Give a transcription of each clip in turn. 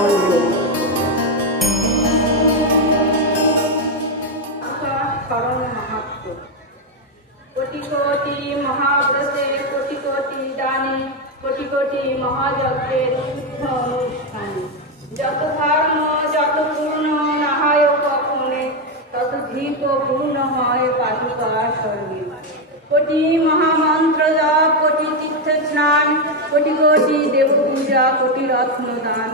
মণ্ডল। স্মরণ মাহাত্ম। কোটি কোটি মহাব্রতে কোটি কোটি দানে কোটি কোটি মহাযজ্ঞের শুদ্ধ অনুষ্ঠানে যত ধর্ম যত পূর্ণ না হয় কখনে তত ধীপ পূর্ণ হয় পাদুকা স্বর্গে। কোটি মহামন্ত্র জপ কোটি তীর্থ স্নান কোটি কোটি দেব পূজা কোটি রত্নদান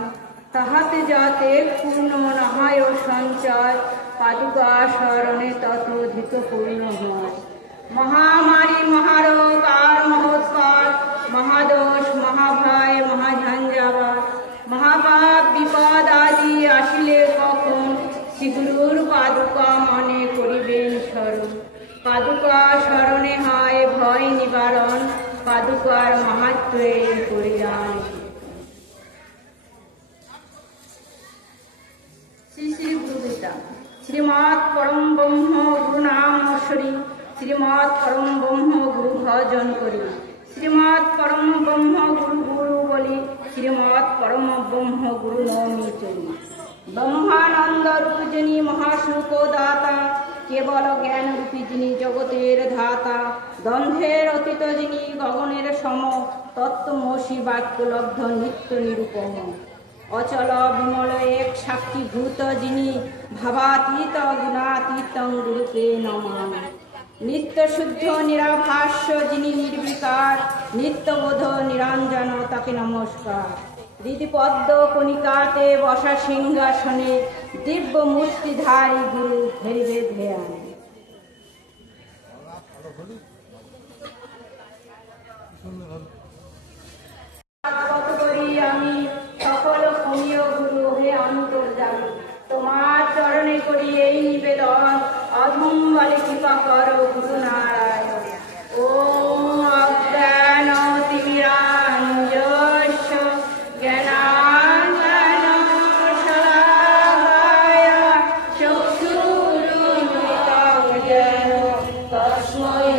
তাহাতে যাতে পূর্ণ না হয় সঞ্চয় পাদুকা স্মরণে তত ধীপ পূর্ণ হয়। মহামারী মহারোগ আর মহোৎকট মহাদোষ মহাভয় মহাঝঞ্ঝাবাদ মহাপাপ বিপদ আদি আসিলে কখন শ্রীগুরুর পাদুকা মনে করিবেন স্মরণ। পাদুকা স্মরণে হয় ভয় নিবারণ পাদুকার মাহাত্ম্যে পরিজান। শ্রী শ্রী গুরুগীতা। শ্রীমৎ পরম ব্রহ্ম গুরু নাম ঐশ্বরী শ্রীমৎ পরম ব্রহ্ম গুরু ভজন করি শ্রীমৎ পরম ব্রহ্ম গুরু গুরু বলি শ্রীমৎ পরম ব্রহ্ম গুরু নমি চলি। ব্রহ্মানন্দ রূপ যিনি মহাসুখ দাতা কেবল জ্ঞান রূপী যিনি জগতের ধাতা দ্বন্দ্বের অতীত যিনি গগনের সম তত্ত্বমসি বাক্যলব্ধ নিত্য নিরূপম অচল বিমল এক সাক্ষীভূত যিনি ভাবাতীত গুণাতীত গুরুকে নমামি। নিত্য শুদ্ধ নিরাভাস্য যিনি নির্বিকার নিত্যবোধ নিরঞ্জন তাকে নমস্কার। হৃদিপদ্ম কণিকাতে বসা সিংহাসনে দিব্য মূর্তিধারী গুরু ধরিবে ধ্যান। আমি সকল কমিও গুরু হে অন্তর্যামী তোমার চরণে করি এই নিবেদন অধম বলে কৃপা করো গুরু নারায়ণ। ওম অজ্ঞান তিমিরাঞ্জস্য জ্ঞানাঞ্জনশলাকায় চক্ষুরুন্মিলিतं येन তস্मै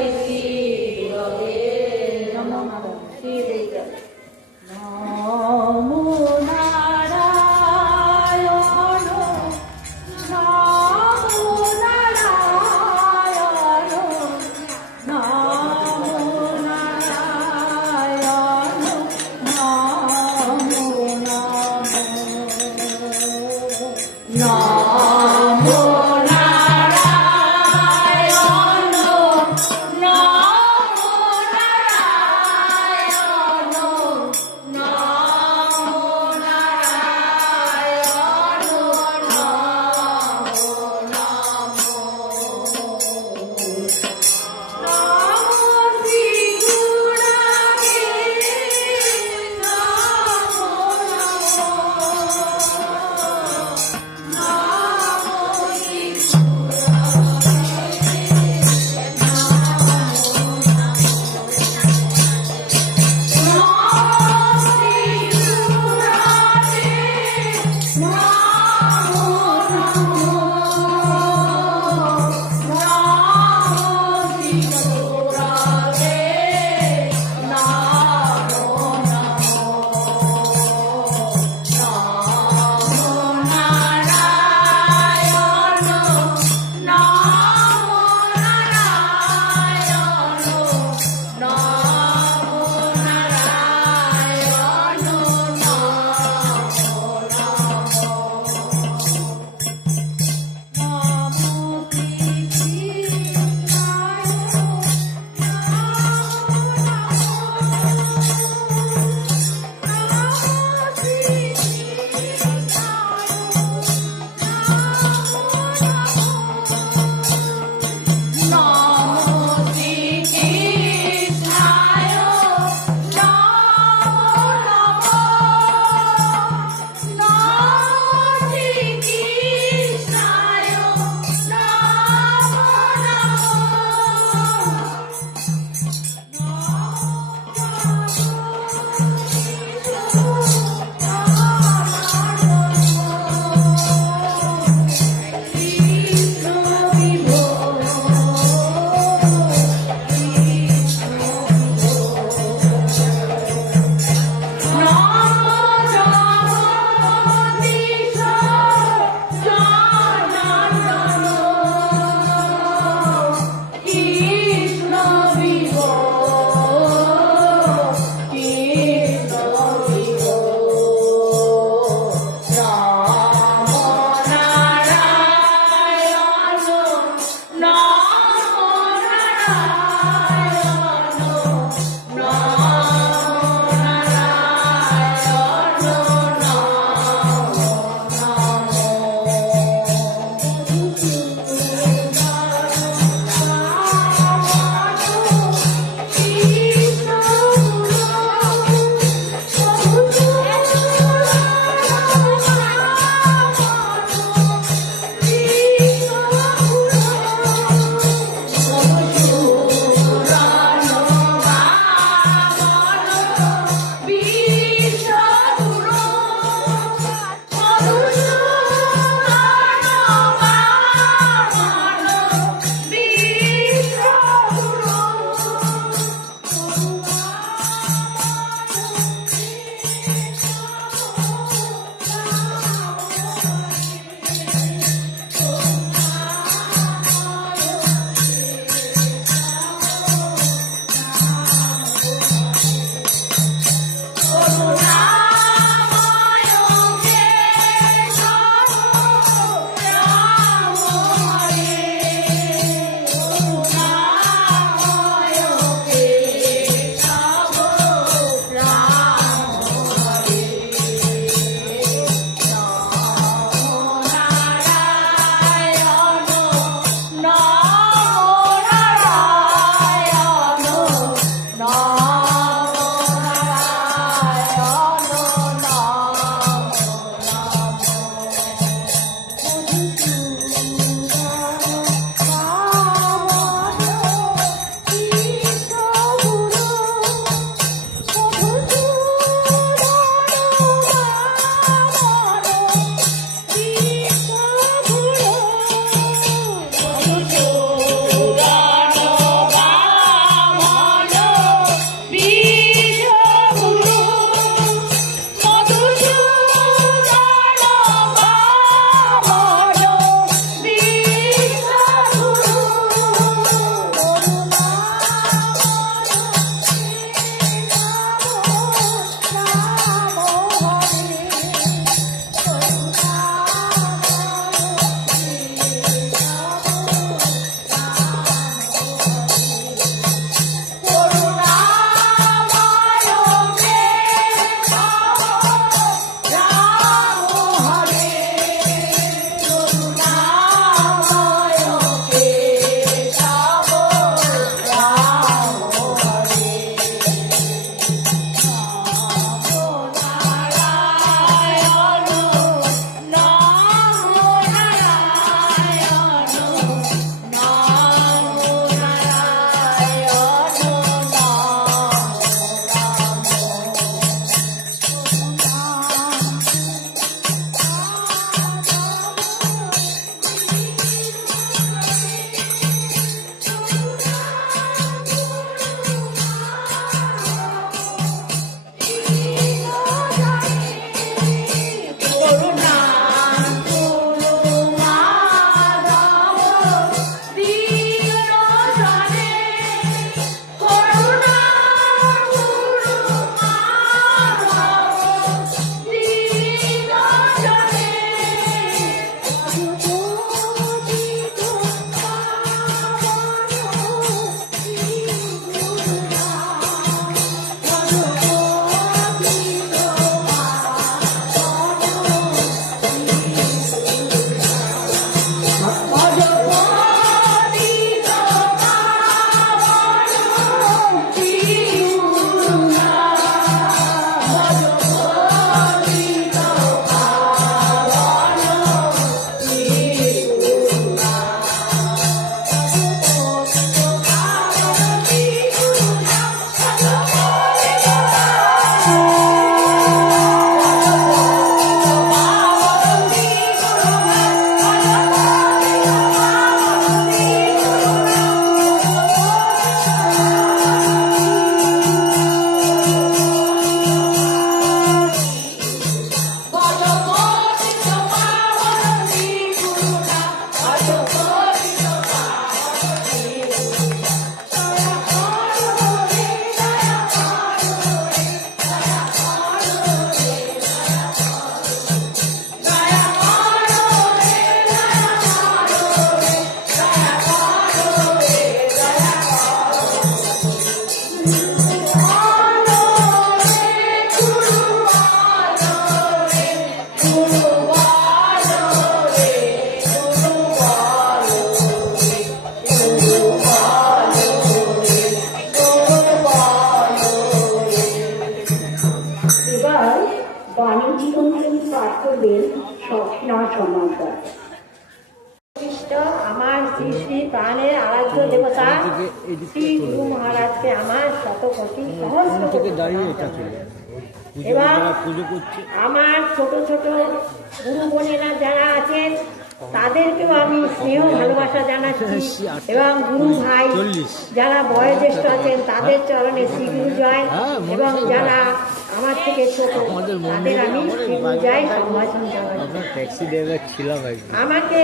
পাঠ করবেন স্বপ্না সমাদার। আমার শ্রী শ্রী প্রাণের আরাধ্য দেবতা শ্রী গুরু মহারাজকে আমার শতকোটি এবং আমার ছোট ছোট গুরু বোনেরা যারা আছেন তাদেরকেও আমি স্নেহ ভালোবাসা জানাচ্ছি এবং গুরু ভাই যারা বয়োজ্যেষ্ঠ আছেন তাদের চরণে শ্রীগুরু জয় এবং যারা আমার থেকে ছোট তাদের আমি শ্রীগুরু জয় সম্ভাষণ জানাই। আমাকে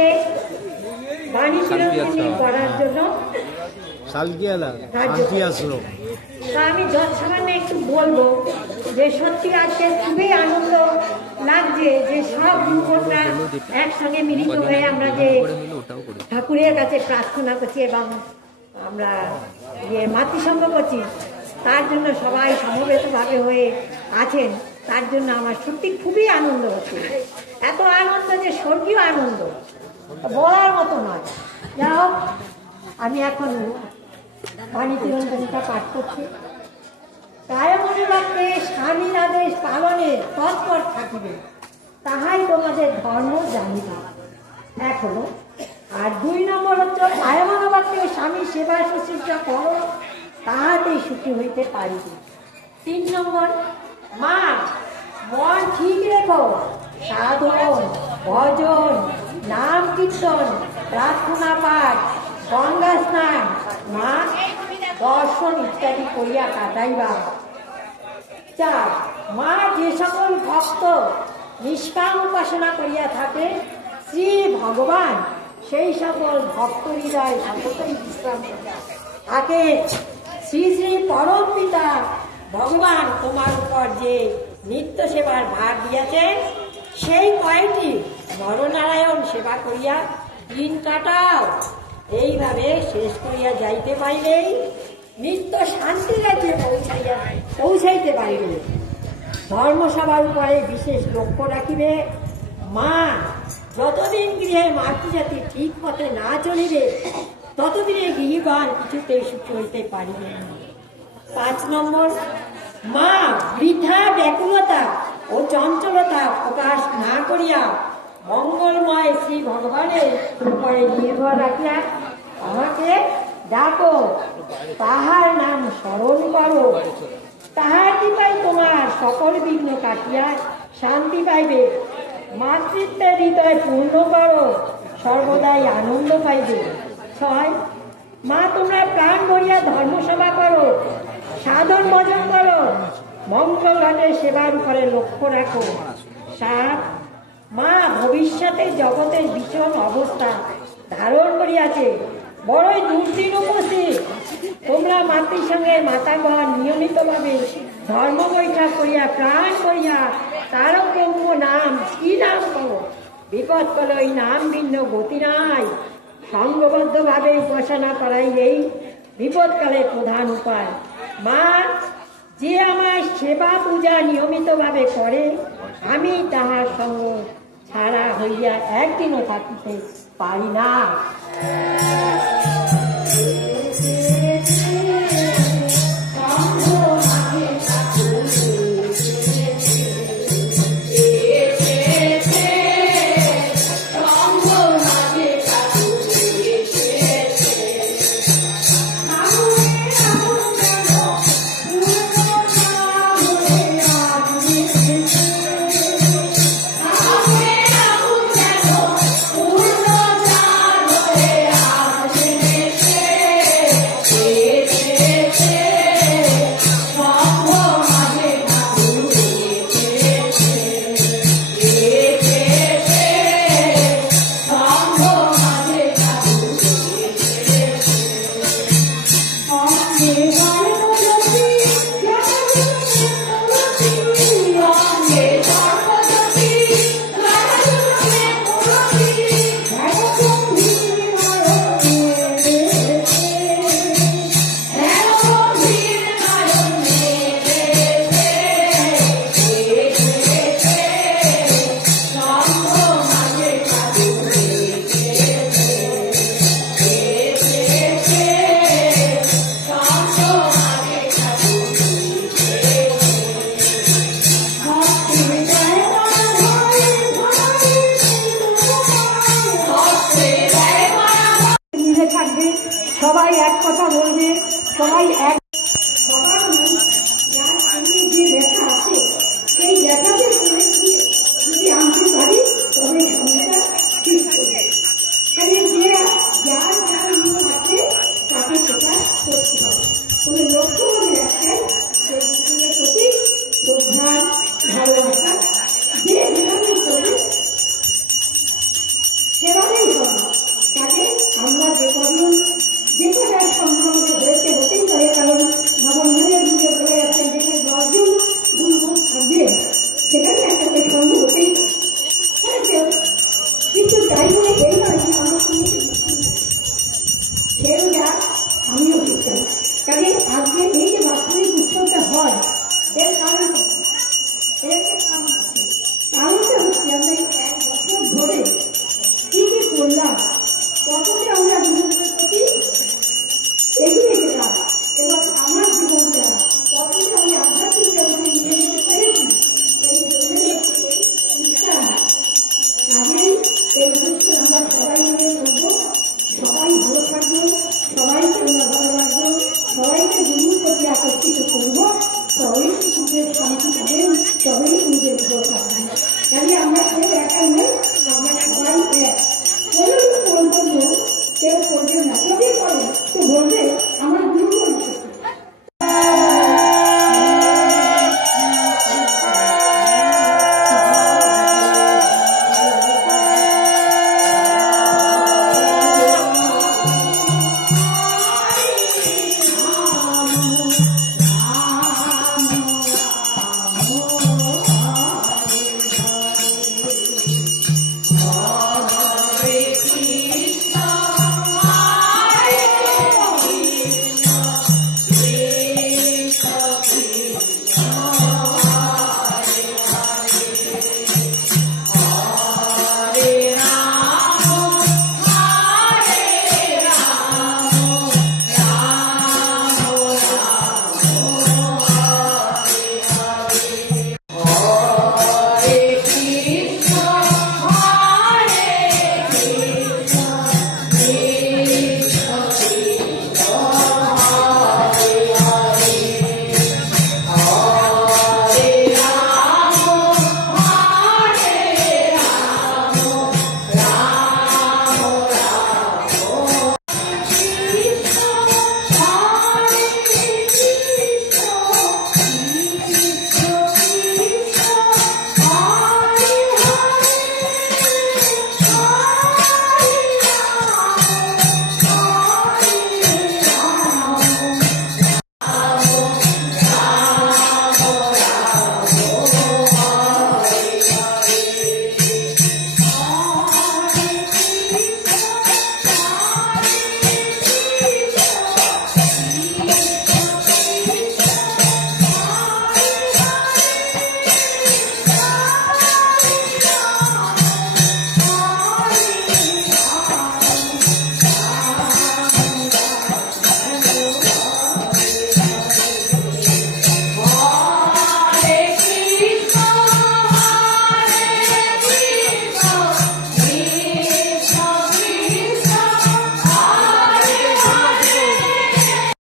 বাণী চিরঞ্জীবী করার জন্য আমি যৎসামান্য একটু বলবো যে সত্যি আজকে খুবই আনন্দ লাগছে যে সব গুরুজনরা একসঙ্গে মিলিত হয়ে আমরা যে ঠাকুরের কাছে প্রার্থনা করছি এবং আমরা যে মাতৃসঙ্গ করছি তার জন্য সবাই সমবেতভাবে হয়ে আছেন, তার জন্য আমার সত্যি খুবই আনন্দ হচ্ছে। এত আনন্দ যে স্বর্গীয় আনন্দ বলার মতো নয়। যা হোক, আমি এখন বাণী চিরঞ্জনীটা পাঠ করছি। কায়মনে বাক্যে স্বামীর আদেশ পালনে তৎপর থাকিবে, তাহাই তোমাদের ধর্ম জানিবে। এক হলো। আর 2 নম্বর হচ্ছে কায়মন বাক্যে স্বামী সেবা শুশ্রূষা করো, তাহাতেই সুখী হইতে পারিবে। 3 নম্বর, মা মন ঠিক রেখো, সাধন ভজন নাম কীর্তন প্রার্থনা পাঠ গঙ্গা স্নান মা দর্শন ইত্যাদি করিয়া কাটাইবা। 4, মা যে সকল ভক্ত নিষ্কাম উপাসনা করিয়া থাকে শ্রী ভগবান সেই সকল ভক্ত হৃদয় সততই বিশ্রাম থাকে। শ্রী শ্রী পরম পিতা ভগবান তোমার উপর যে নিত্য সেবার ভার দিয়েছেন সেই কয়টি নরনারায়ণ সেবা করিয়া দিন কাটাও। এইভাবে শেষ করিয়া যাইতে পারিলেই নিত্য শান্তি রাজ্যে পৌঁছাইতে পারিবে। ধর্মসভার উপরে বিশেষ লক্ষ্য রাখিবে। মা যতদিন গৃহে মাতৃজাতি ঠিক পথে না চলিবে ততদিনে গৃহীগণ কিছুতেই সুখী হইতে পারিবে। 5 নম্বর, মা বৃথা ব্যাকুলতা ও চঞ্চলতা প্রকাশ না করিয়া মঙ্গলময় শ্রী ভগবানের উপরে নির্ভর রাখিয়া আমাকে ডাকো, তাহার নাম স্মরণ করো, তাহার কৃপায় তোমার সকল বিঘ্ন কাটিয়া শান্তি পাইবে। মাতৃত্বের হৃদয় পূর্ণ করো, সর্বদাই আনন্দ পাইবে। 6, মা তোমরা প্রাণ ভরিয়া ধর্মসভা করো, সাধন ভজন করো, মঙ্গল ঘাটের সেবার উপরে লক্ষ্য রাখো। 7, মা ভবিষ্যতে জগতের ভীষণ অবস্থা ধারণ করিয়াছে, বড়ই দুর্দিন উপস্থিত। তোমরা মাতৃসঙ্গের মাতাগণ নিয়মিতভাবে ধর্ম বৈঠক করিয়া প্রাণ করিয়া তারকব্রহ্ম নাম কি নাম করো। বিপদ কালে ওই নাম ভিন্ন গতি নাই, সঙ্গবদ্ধভাবে উপাসনা করাই এই বিপদকালে প্রধান উপায়। মা যে আমার সেবা পূজা নিয়মিতভাবে করে আমি তাহার সঙ্গ ছাড়া হইয়া একদিনও থাকিতে পারি না।